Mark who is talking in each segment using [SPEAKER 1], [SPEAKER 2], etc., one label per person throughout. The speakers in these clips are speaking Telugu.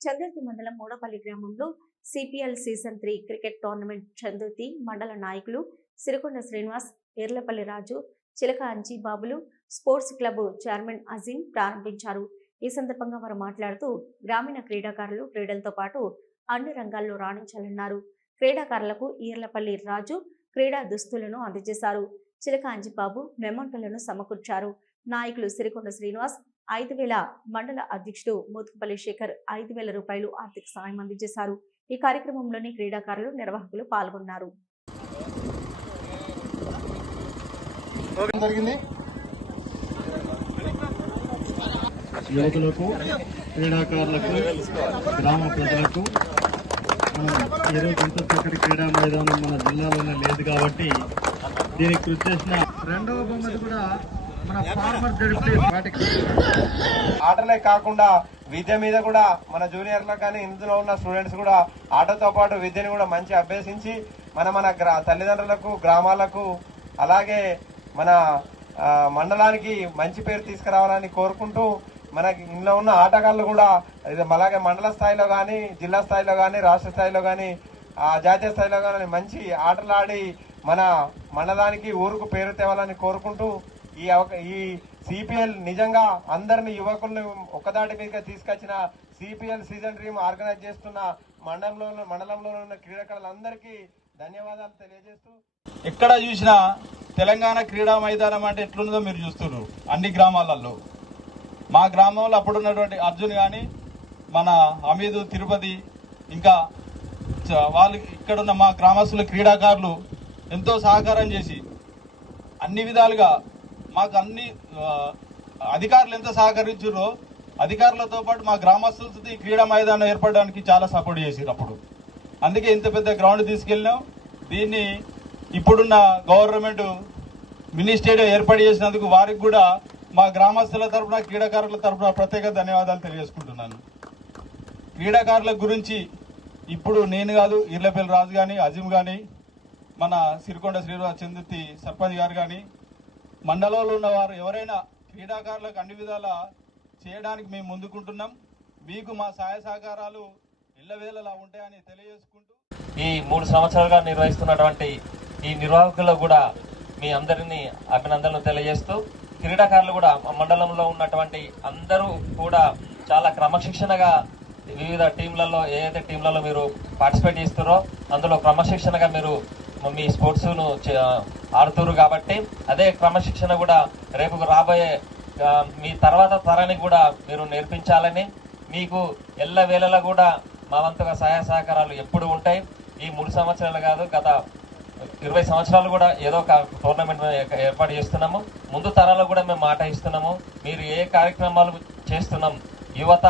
[SPEAKER 1] చంద్రతి మండలం మూడపల్లి గ్రామంలో CPL season three cricket tournament Chandrathi మండల నాయకులు సిరికొండ శ్రీనివాస్ ఎర్లపల్లి రాజు చిలక అంజీ బాబులు స్పోర్ట్స్ క్లబ్ చైర్మన్ అజీం ప్రారంభించారు. ఈ సందర్భంగా వారు మాట్లాడుతూ గ్రామీణ క్రీడాకారులు క్రీడలతో పాటు అన్ని రంగాల్లో రాణించాలన్నారు. క్రీడాకారులకు ఈర్లపల్లి రాజు క్రీడా దుస్తులను అందజేశారు. చిలక అంజిబాబు మెమంటలను సమకూర్చారు. నాయకులు సిరికొండ శ్రీనివాస్ ఐదు వేల మండల అధ్యక్షుడు మోతుకుపల్లి శేఖర్ ఐదు వేల రూపాయలు ఆర్థిక సాయం అందజేశారు ఈ కార్యక్రమంలోని క్రీడాకారులు నిర్వాహకులు పాల్గొన్నారు.
[SPEAKER 2] జరిగింది. యువకులకు క్రీడాకారులకు గ్రామ ప్రజలకు ఈరోజు ఇంత చక్కటి క్రీడా మైదానం మన జిల్లాలోనే లేదు కాబట్టి దీనికి కృషి చేసిన రెండవ బొమ్మది కూడా
[SPEAKER 3] ఆటలే కాకుండా విద్య మీద కూడా మన జూనియర్లకు కానీ ఇందులో ఉన్న స్టూడెంట్స్ కూడా ఆటతో పాటు విద్యను కూడా మంచి అభ్యసించి మన మన గ్రా తల్లిదండ్రులకు గ్రామాలకు అలాగే మన మండలానికి మంచి పేరు తీసుకురావాలని కోరుకుంటూ మనకి ఇందులో ఉన్న ఆటగాళ్ళు కూడా అలాగే మండల స్థాయిలో కానీ జిల్లా స్థాయిలో కానీ రాష్ట్ర స్థాయిలో కానీ ఆ జాతీయ స్థాయిలో కానీ మంచి ఆటలాడి మన మండలానికి ఊరుకు పేరు తేవాలని కోరుకుంటూ ఈ ఈ సిపిఎల్ నిజంగా అందరిని యువకుల్ని ఒకదాటి మీదగా తీసుకొచ్చిన సిపిఎల్ సీజన్ డ్రీమ్ ఆర్గనైజ్ చేస్తున్న మండలంలో మండలంలో ఉన్న క్రీడాకారులందరికీ ధన్యవాదాలు తెలియజేస్తూ.
[SPEAKER 4] ఎక్కడ చూసినా తెలంగాణ క్రీడా మైదానం అంటే ఎట్లుందో మీరు చూస్తున్నారు అన్ని గ్రామాలలో. మా గ్రామంలో అప్పుడున్నటువంటి అర్జున్ కానీ మన అమీదు తిరుపతి ఇంకా వాళ్ళు ఇక్కడున్న మా గ్రామస్తుల క్రీడాకారులు ఎంతో సహకారం చేసి అన్ని విధాలుగా మాకు అన్ని అధికారులు ఎంత సహకరించారో అధికారులతో పాటు మా గ్రామస్తులతో ఈ క్రీడా మైదానం ఏర్పడడానికి చాలా సపోర్ట్ చేసిరు అప్పుడు. అందుకే ఇంత పెద్ద గ్రౌండ్ తీసుకెళ్ళినాం. దీన్ని ఇప్పుడున్న గవర్నమెంట్ మినీ స్టేడియం ఏర్పాటు చేసినందుకు వారికి కూడా మా గ్రామస్తుల తరపున క్రీడాకారుల తరపున ప్రత్యేక ధన్యవాదాలు తెలియజేసుకుంటున్నాను. క్రీడాకారుల గురించి ఇప్పుడు నేను కాదు ఇర్లపల్లి రాజు కానీ అజీమ్ కానీ మన సిరికొండ శ్రీనివాస్ చందుర్తి సర్పంచ్ గారు కానీ మండలంలో ఉన్న వారు ఎవరైనా క్రీడాకారులకు అన్ని విధాల చేయడానికి మేము ముందుకుంటున్నాం. మీకు మా సహాయ సహకారాలు ఇళ్ళవేళలా ఉంటాయని తెలియజేసుకుంటూ
[SPEAKER 5] ఈ మూడు సంవత్సరాలుగా నిర్వహిస్తున్నటువంటి ఈ నిర్వాహకులకు కూడా మీ అందరినీ అభినందనలు తెలియజేస్తూ క్రీడాకారులు కూడా మా మండలంలో ఉన్నటువంటి అందరూ కూడా చాలా క్రమశిక్షణగా వివిధ టీంలలో ఏదైతే టీంలలో మీరు పార్టిసిపేట్ చేస్తారో అందులో క్రమశిక్షణగా మీరు మీ స్పోర్ట్స్ను చే- ఆడుతురు కాబట్టి అదే క్రమశిక్షణ కూడా రేపు రాబోయే మీ తర్వాత తరానికి కూడా మీరు నేర్పించాలని మీకు ఎల్ల వేళలా కూడా మా వంతుగా సహాయ సహకారాలు ఎప్పుడు ఉంటాయి. ఈ మూడు సంవత్సరాలు కాదు గత ఇరవై సంవత్సరాలు కూడా ఏదో ఒక టోర్నమెంట్ ఏర్పాటు చేస్తున్నాము. ముందు తరాలకు కూడా మేము మాట ఇస్తున్నాము. మీరు ఏ కార్యక్రమాలు చేస్తున్నాం యువత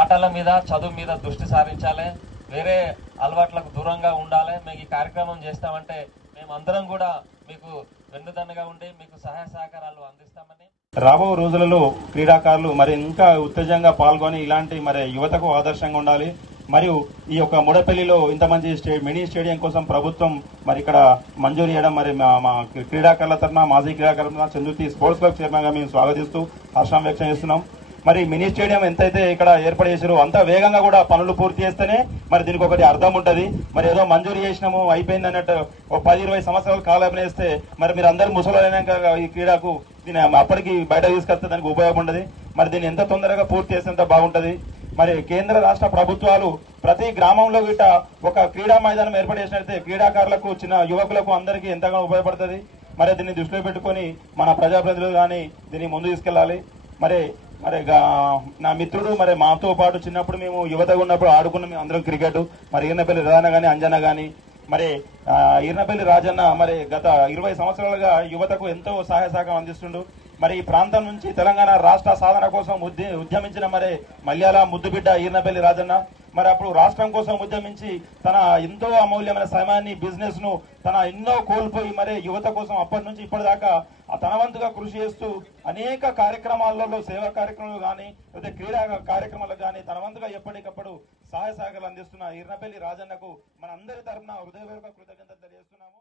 [SPEAKER 5] ఆటల మీద చదువు మీద దృష్టి సారించాలి. వేరే అలవాట్లకు దూరంగా ఉండాలి. మేము ఈ కార్యక్రమం చేస్తామంటే మేమందరం కూడా మీకు వెన్నుదన్నుగా ఉండి మీకు సహాయ సహకారాలు అందిస్తామని.
[SPEAKER 4] రాబో రోజులలో క్రీడాకారులు మరి ఇంకా ఉత్తేజంగా పాల్గొని ఇలాంటి మరి యువతకు ఆదర్శంగా ఉండాలి. మరియు ఈ యొక్క ముడపల్లిలో ఇంత మంచి స్టే మినీ స్టేడియం కోసం ప్రభుత్వం మరి ఇక్కడ మంజూరు చేయడం మరి మా మా క్రీడాకారుల తరఫున మాజీ క్రీడాకారుల తరఫున చందుర్తి స్పోర్ట్స్ క్లబ్ చైర్మన్గా మేము స్వాగతిస్తూ హర్షం వ్యక్తం చేస్తున్నాం. మరి మినీ స్టేడియం ఎంతైతే ఇక్కడ ఏర్పాటు చేసారో అంత వేగంగా కూడా పనులు పూర్తి చేస్తేనే మరి దీనికి ఒకటి అర్థం ఉంటుంది. మరి ఏదో మంజూరు చేసినాము అయిపోయింది అన్నట్టు ఒక పది ఇరవై సంవత్సరాలు కాలం వేస్తే మరి మీరు అందరు ముసలైనాక ఈ క్రీడకు దీని అప్పటికి బయట తీసుకొస్తే దానికి ఉపయోగం ఉండదు. మరి దీన్ని ఎంత తొందరగా పూర్తి చేస్తే బాగుంటది. మరి కేంద్ర రాష్ట్ర ప్రభుత్వాలు ప్రతి గ్రామంలో గిట్ట ఒక క్రీడా మైదానం ఏర్పాటు చేసినట్లయితే క్రీడాకారులకు చిన్న యువకులకు అందరికీ ఎంతగానో ఉపయోగపడుతుంది. మరి దీన్ని దృష్టిలో పెట్టుకొని మన ప్రజాప్రతినిధులు కానీ దీన్ని ముందు తీసుకెళ్ళాలి. మరి మరి గా- నా మిత్రుడు మరి మాతో పాటు చిన్నప్పుడు మేము యువతగా ఉన్నప్పుడు ఆడుకున్నాం మేము అందరం క్రికెట్. మరి ఈర్నపల్లి రాజన్న గాని అంజన గాని మరి ఆ, ఈర్నపల్లి రాజన్న మరి గత ఇరవై సంవత్సరాలుగా యువతకు ఎంతో సహాయ సహకారం అందిస్తుండు. మరి ఈ ప్రాంతం నుంచి తెలంగాణ రాష్ట్ర సాధన కోసం ఉద్య- ఉద్యమించిన మరి మల్యాల ముద్దుబిడ్డ ఈర్నపల్లి రాజన్న. మరి అప్పుడు రాష్ట్రం కోసం ఉద్యమించి తన ఎంతో అమూల్యమైన సమయాన్ని బిజినెస్ను తన ఎన్నో కోల్పోయి మరి యువత కోసం అప్పటి నుంచి ఇప్పటిదాకా ఆ తన వంతుగా కృషి చేస్తూ అనేక కార్యక్రమాలలో సేవా కార్యక్రమాలు కానీ లేదా క్రీడా కార్యక్రమాలకు కానీ తన వంతుగా ఎప్పటికప్పుడు సహాయ సహకారాలు అందిస్తున్న ఈర్నపల్లి రాజన్నకు మనందరి తరఫున హృదయపూర్వక కృతజ్ఞతలు తెలియజేస్తున్నాము.